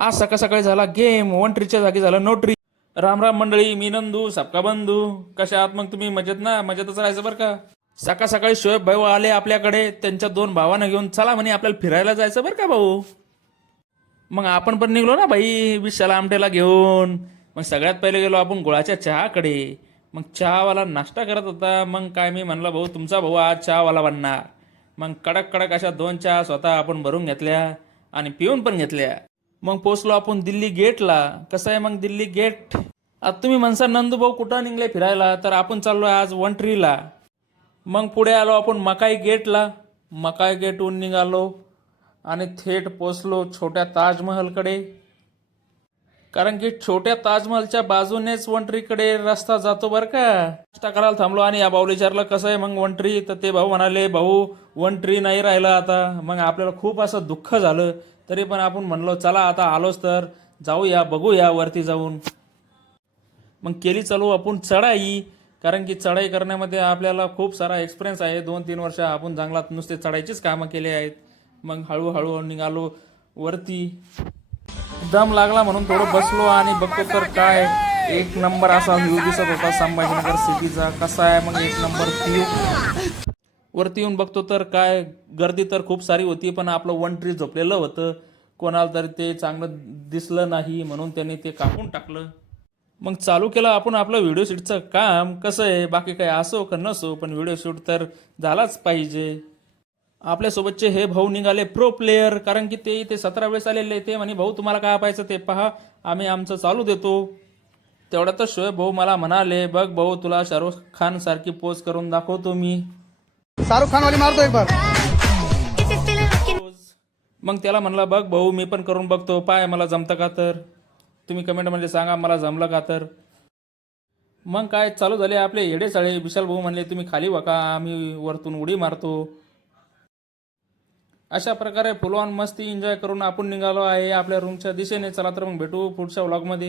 आज सकाळ सकाळी झाला गेम, वन ट्रीच्या जागी झाला नो ट्री. राम राम मंडळी, मी नंदू सबका बंधू. कशा आहात मग तुम्ही? मजेत ना? मजेतच राहायचं बरं का. सकाळ सकाळी शोएब भाऊ आले आपल्याकडे, त्यांच्या दोन भावांना घेऊन. चला म्हणे आपल्याला फिरायला जायचं बरं का भाऊ. मग आपण पण निघलो ना भाई विशाल आमटेला घेऊन. मग सगळ्यात पहिले गेलो आपण गुळाच्या चहाकडे. मग चहावाला नाश्ता करत होता. मग काय मी म्हणलं भाऊ तुमचा भाऊ आज चहावाला बनणार. मग कडक कडक अशा दोन चहा स्वतः आपण भरून घेतल्या आणि पिऊन पण घेतल्या. मग पोचलो आपण दिल्ली गेटला. कसं आहे मग दिल्ली गेट? आता तुम्ही म्हणसा नंदू भाऊ कुठं निघले फिरायला, तर आपण चाललो आज वन ट्रीला. मग पुढे आलो आपण मकाई गेटला. मकाई गेटहून निघालो आणि थेट पोचलो छोट्या ताजमहलकडे. कारण की छोट्या ताजमहलच्या बाजूनेच वंट्रीकडे रस्ता जातो बरं का. नाश्ता करायला थांबलो आणि या भाऊला विचारलं कसं आहे मग वंट्री. तर ते भाऊ म्हणाले भाऊ वंट्री नाही राहिला आता. मग आपल्याला खूप असं दुःख झालं. तरी पण आपण म्हणलो चला आता आलोच तर जाऊया बघूया वरती जाऊन. मग केली चालू आपण चढाई. कारण की चढाई करण्यामध्ये आपल्याला खूप सारा एक्सपिरियन्स आहे. 2-3 वर्ष आपण जंगलात नुसते चढायचीच कामं केले आहेत. मग हळूहळू निघालो वरती. दम लागला म्हणून थोडं बसलो आणि बघतो तर काय एक नंबर असा व्ह्यू दिसत होता संभाजीनगर सिटीचा. कसा आहे मग एक नंबर व्ह्यू. वरती येऊन बघतो तर काय गर्दी तर खूप सारी होती, पण आपलं वन ट्री झोपलेलं होतं. कोणाला तरी ते चांगलं दिसलं नाही म्हणून त्यांनी ते कापून टाकलं. मग चालू केलं आपण आपलं व्हिडिओ शूटचं काम. कसं आहे बाकी काय असो का नसो, पण व्हिडिओ शूट तर झालाच पाहिजे. आपल्यासोबतचे हे भाऊ निघाले प्रो प्लेयर. कारण की ते इथे 17 वेळेस आलेले. ते म्हणे भाऊ तुम्हाला काय पाहायचं ते पहा, आम्ही आमचं चालू देतो. तेवढ्यातच शोएब भाऊ मला म्हणाले बघ भाऊ तुला शाहरुख खान सारखी पोज करून दाखवतो मी. शाहरुख खान वाली मार दो एक बार. मग त्याला म्हणला बघ भाऊ मी पण करून बघतो, पाय मला जमतं का तर. तुम्ही कमेंटमध्ये सांगा मला जमलं का तर. मग काय चालू झाले आपले येडेचाळे. विशाल भाऊ म्हणले तुम्ही खाली वाका, आम्ही वरतून उडी मारतो. अशा प्रकारे फुल ऑन मस्ती एन्जॉय करून आपण निघालो आहे आपल्या रूमच्या दिशेने. चला तर मग भेटू पुढच्या व्लॉगमध्ये.